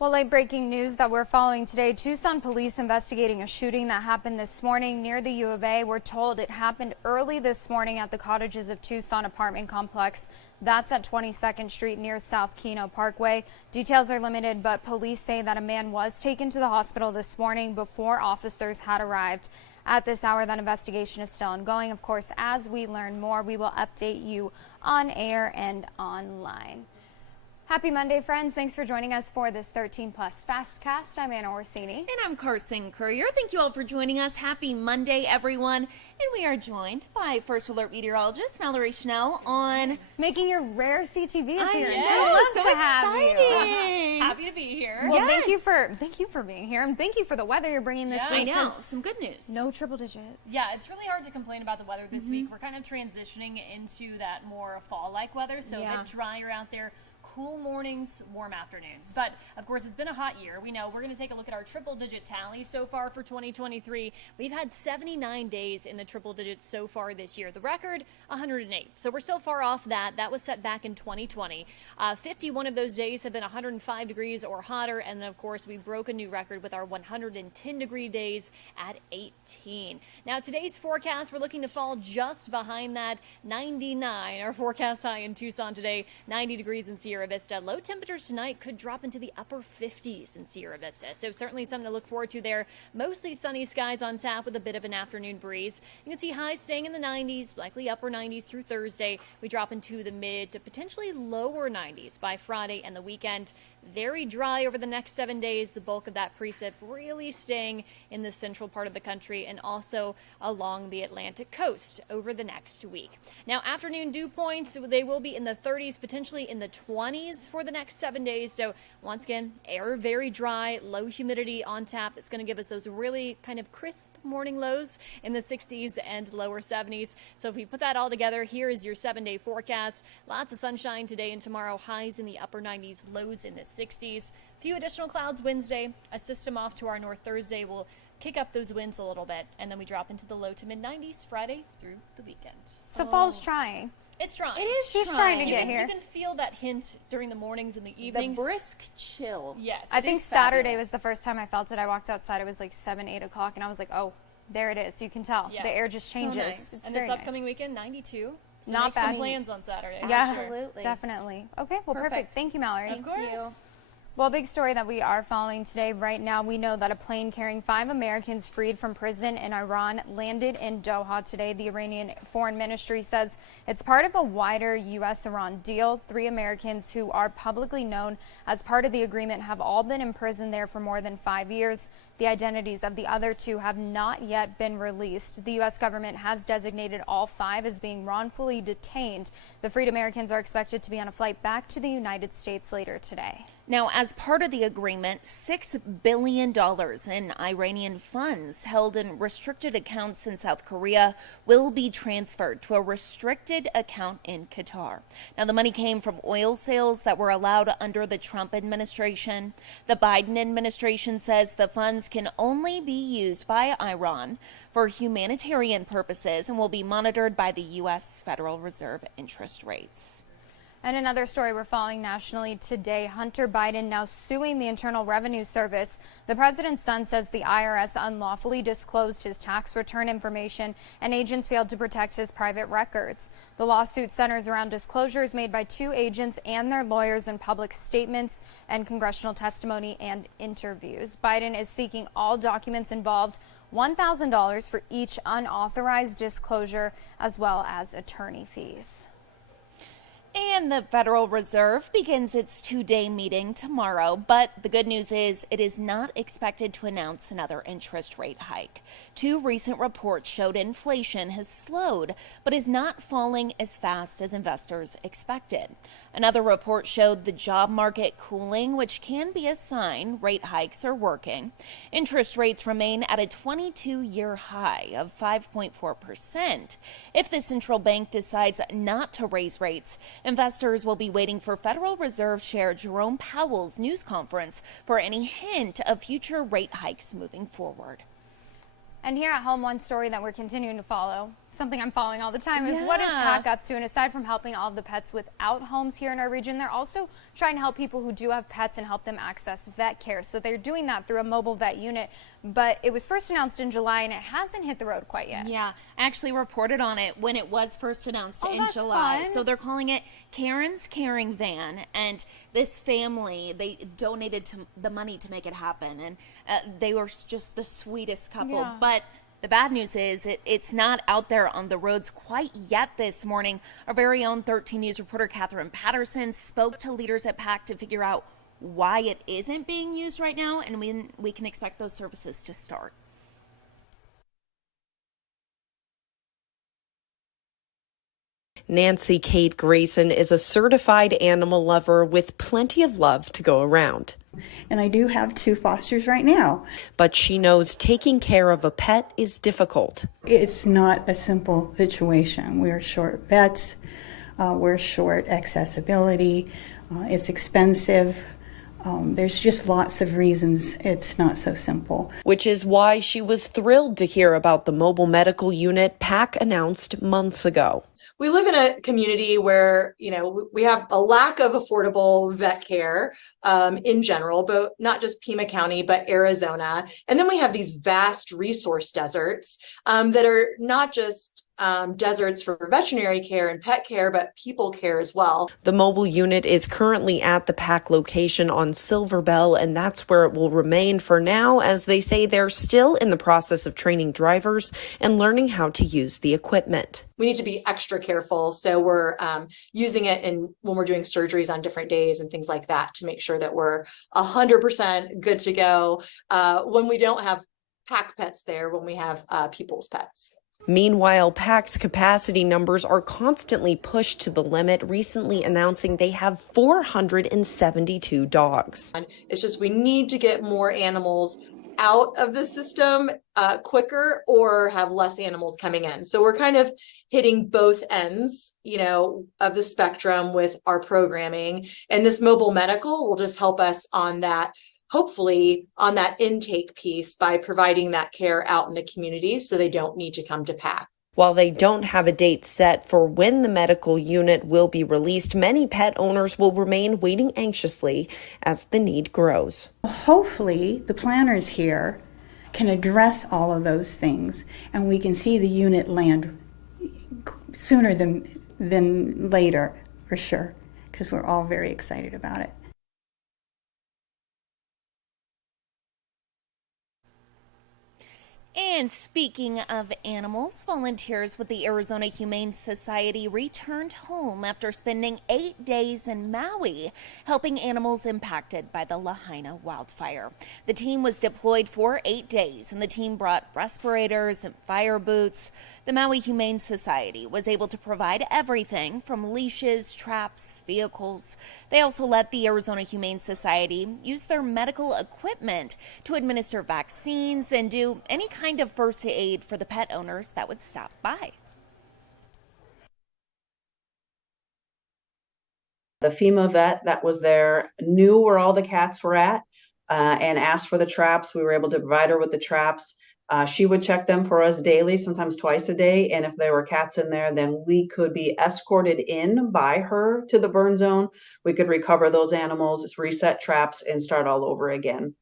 Well, late breaking news that we're following today. Tucson police investigating a shooting that happened this morning near the U of A. We're told it happened early this morning at the Cottages of Tucson apartment complex. That's at 22nd Street near South Keno Parkway. Details are limited, but police say that a man was taken to the hospital this morning before officers had arrived. At this hour, that investigation is still ongoing. Of course, as we learn more, we will update you on air and online. Happy Monday, friends. Thanks for joining us for this 13 Plus FastCast. I'm Anna Orsini. And I'm Carson Courier. Thank you all for joining us. Happy Monday, everyone. And we are joined by First Alert meteorologist Mallory Schnell on making your rare CTV appearance. I know, so have exciting. Happy to be here. Well, yes. thank you for being here, and thank you for the weather you're bringing this week. I know, some good news. No triple digits. Yeah, it's really hard to complain about the weather this week. We're kind of transitioning into that more fall-like weather, so a bit drier out there. Cool mornings, warm afternoons. But, of course, it's been a hot year. We know we're going to take a look at our triple-digit tally so far for 2023. We've had 79 days in the triple digits so far this year. The record, 108. So we're still far off that. That was set back in 2020. 51 of those days have been 105 degrees or hotter. And, of course, we broke a new record with our 110-degree days at 18. Now, today's forecast, we're looking to fall just behind that 99. Our forecast high in Tucson today, 90 degrees in Sierra Vista. Low temperatures tonight could drop into the upper 50s in Sierra Vista, so certainly something to look forward to there. Mostly sunny skies on tap with a bit of an afternoon breeze. You can see highs staying in the 90s, likely upper 90s through Thursday. We drop into the mid to potentially lower 90s by Friday and the weekend. Very dry over the next 7 days. The bulk of that precip really staying in the central part of the country and also along the Atlantic coast over the next week. Now, afternoon dew points, they will be in the 30s, potentially in the 20s for the next 7 days. So once again, air very dry, low humidity on tap. That's going to give us those really kind of crisp morning lows in the 60s and lower 70s. So if we put that all together, here is your 7-day forecast. Lots of sunshine today and tomorrow, highs in the upper 90s, lows in the 60s. Few additional clouds Wednesday. A system off to our north Thursday will kick up those winds a little bit, and then we drop into the low to mid 90s Friday through the weekend. So fall's trying. It's trying. It is She's trying to get here. You can feel that hint during the mornings and the evenings. The brisk chill. Yes. I think Saturday was the first time I felt it. I walked outside. It was like 7, 8 o'clock, and I was like, oh, there it is. You can tell. Yeah. The air just changes. So nice. And this upcoming weekend, 92. So not make bad. Some plans on Saturday. Yeah, absolutely. Definitely. Okay, well, perfect. Thank you, Mallory. Of course. Well, big story that we are following today. Right now, we know that a plane carrying 5 Americans freed from prison in Iran landed in Doha today. The Iranian Foreign Ministry says it's part of a wider U.S.-Iran deal. 3 Americans who are publicly known as part of the agreement have all been imprisoned there for more than 5 years. The identities of the other 2 have not yet been released. The U.S. government has designated all 5 as being wrongfully detained. The freed Americans are expected to be on a flight back to the United States later today. Now, as part of the agreement, $6 billion in Iranian funds held in restricted accounts in South Korea will be transferred to a restricted account in Qatar. Now, the money came from oil sales that were allowed under the Trump administration. The Biden administration says the funds can only be used by Iran for humanitarian purposes and will be monitored by the U.S. Federal Reserve interest rates. And another story we're following nationally today, Hunter Biden now suing the Internal Revenue Service. The president's son says the IRS unlawfully disclosed his tax return information and agents failed to protect his private records. The lawsuit centers around disclosures made by 2 agents and their lawyers in public statements and congressional testimony and interviews. Biden is seeking all documents involved, $1,000 for each unauthorized disclosure, as well as attorney fees. And the Federal Reserve begins its 2-day meeting tomorrow, but the good news is it is not expected to announce another interest rate hike. 2 recent reports showed inflation has slowed, but is not falling as fast as investors expected. Another report showed the job market cooling, which can be a sign rate hikes are working. Interest rates remain at a 22-year high of 5.4%. If the central bank decides not to raise rates, investors will be waiting for Federal Reserve Chair Jerome Powell's news conference for any hint of future rate hikes moving forward. And here at home, one story that we're continuing to follow. something I'm following all the time is what is PAC up to? And aside from helping all of the pets without homes here in our region, they're also trying to help people who do have pets and help them access vet care. So they're doing that through a mobile vet unit, but it was first announced in July and it hasn't hit the road quite yet. Yeah, I actually reported on it when it was first announced in that's July. fun. So they're calling it Karen's Caring Van, and this family, they donated the money to make it happen, and they were just the sweetest couple. Yeah. But the bad news is it's not out there on the roads quite yet this morning. Our very own 13 News reporter Catherine Patterson spoke to leaders at PAC to figure out why it isn't being used right now and when we can expect those services to start. Nancy Kate Grayson is a certified animal lover with plenty of love to go around. And I do have 2 fosters right now. But she knows taking care of a pet is difficult. It's not a simple situation. We're short vets, we're short accessibility, it's expensive. There's just lots of reasons it's not so simple. Which is why she was thrilled to hear about the mobile medical unit PAC announced months ago. We live in a community where, we have a lack of affordable vet care in general, but not just Pima County, but Arizona. And then we have these vast resource deserts that are not just deserts for veterinary care and pet care, but people care as well. The mobile unit is currently at the PAC location on Silver Bell, and that's where it will remain for now, as they say they're still in the process of training drivers and learning how to use the equipment. We need to be extra careful. So we're using it when we're doing surgeries on different days and things like that to make sure that we're 100% good to go when we don't have PAC pets there, when we have people's pets. Meanwhile, PAC's capacity numbers are constantly pushed to the limit, recently announcing they have 472 dogs. And it's just we need to get more animals out of the system quicker or have less animals coming in. So we're kind of hitting both ends, of the spectrum with our programming. And this mobile medical will just help us on that, hopefully on that intake piece by providing that care out in the community so they don't need to come to PAC. While they don't have a date set for when the medical unit will be released, many pet owners will remain waiting anxiously as the need grows. Hopefully, the planners here can address all of those things, and we can see the unit land sooner than later, for sure, because we're all very excited about it. And speaking of animals, volunteers with the Arizona Humane Society returned home after spending 8 days in Maui, helping animals impacted by the Lahaina wildfire. The team was deployed for 8 days, and the team brought respirators and fire boots. The Maui Humane Society was able to provide everything from leashes, traps, vehicles. They also let the Arizona Humane Society use their medical equipment to administer vaccines and do any kind of first aid for the pet owners that would stop by. The FEMA vet that was there knew where all the cats were at and asked for the traps. We were able to provide her with the traps. She would check them for us daily, sometimes twice a day. And if there were cats in there, then we could be escorted in by her to the burn zone. We could recover those animals, reset traps, and start all over again.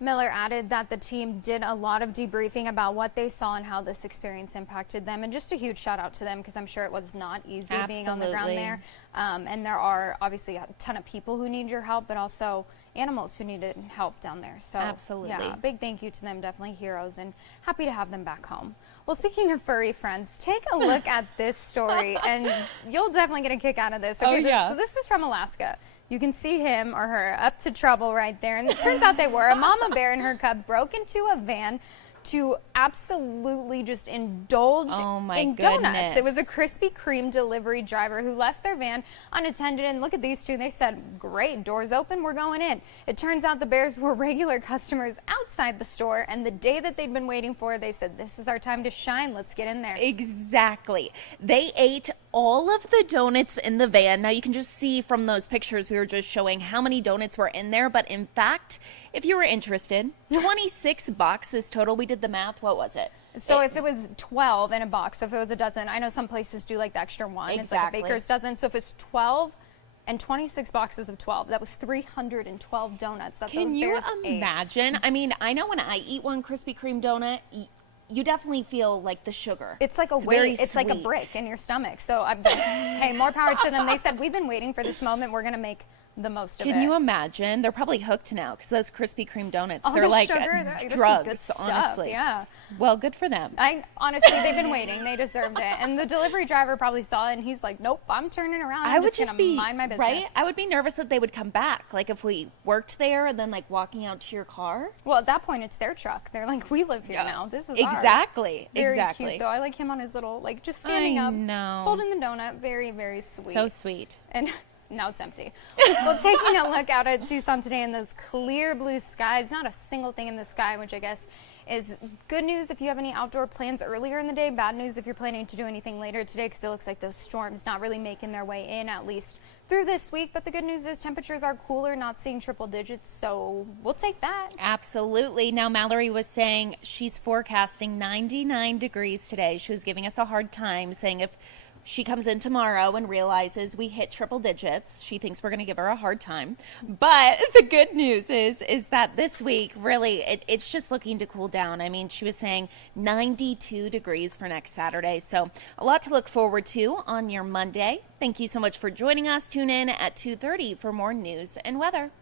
Miller added that the team did a lot of debriefing about what they saw and how this experience impacted them. And just a huge shout out to them, because I'm sure it was not easy being on the ground there. And there are obviously a ton of people who need your help, but also animals who needed help down there. So absolutely, yeah, big thank you to them. Definitely heroes, and happy to have them back home. Well, speaking of furry friends, take a look at this story, and you'll definitely get a kick out of this. Okay, so this is from Alaska. You can see him or her up to trouble right there. And it turns out they were. A mama bear and her cub broke into a van to absolutely just indulge in donuts. It was a Krispy Kreme delivery driver who left their van unattended, and look at these two. They said, great, doors open, we're going in. It turns out the bears were regular customers outside the store, and the day that they'd been waiting for, they said, this is our time to shine, let's get in there. Exactly. They ate all of the donuts in the van. Now you can just see from those pictures we were just showing how many donuts were in there, but in fact, if you were interested, 26 boxes total. We did the math. What was it? So if it was 12 in a box, so if it was a dozen, I know some places do like the extra one. Exactly. It's like a baker's dozen. So if it's 12 and 26 boxes of 12, that was 312 donuts that Can those you bears ate. imagine? I mean, I know when I eat one Krispy Kreme donut, you definitely feel like the sugar. It's like a very weight. It's like a sweet. brick in your stomach. So hey, more power to them. They said, we've been waiting for this moment. We're going to make the most of it. Can you imagine? They're probably hooked now because those Krispy Kreme donuts, All they're the like sugar, this is good drugs, stuff, honestly. Yeah. Well, good for them. Honestly, they've been waiting. They deserved it. And the delivery driver probably saw it and he's like, nope, I'm turning around. I would just just gonna be mind my business. right. I would be nervous that they would come back. Like if we worked there and then like walking out to your car. Well, at that point, it's their truck. They're like, we live here now. This is ours. Exactly. Very exactly. cute, though. I like him on his little, like, just standing I up, know. holding the donut. Very, very sweet. So sweet. And now it's empty. Well, taking a look out at Tucson today in those clear blue skies, not a single thing in the sky, which I guess is good news if you have any outdoor plans earlier in the day. Bad news if you're planning to do anything later today, because it looks like those storms not really making their way in, at least through this week. But the good news is temperatures are cooler, not seeing triple digits, so we'll take that. Absolutely. Now, Mallory was saying she's forecasting 99 degrees today. She was giving us a hard time, saying if she comes in tomorrow and realizes we hit triple digits, she thinks we're going to give her a hard time. But the good news is that this week, really, it's just looking to cool down. I mean, she was saying 92 degrees for next Saturday. So a lot to look forward to on your Monday. Thank you so much for joining us. Tune in at 2:30 for more news and weather.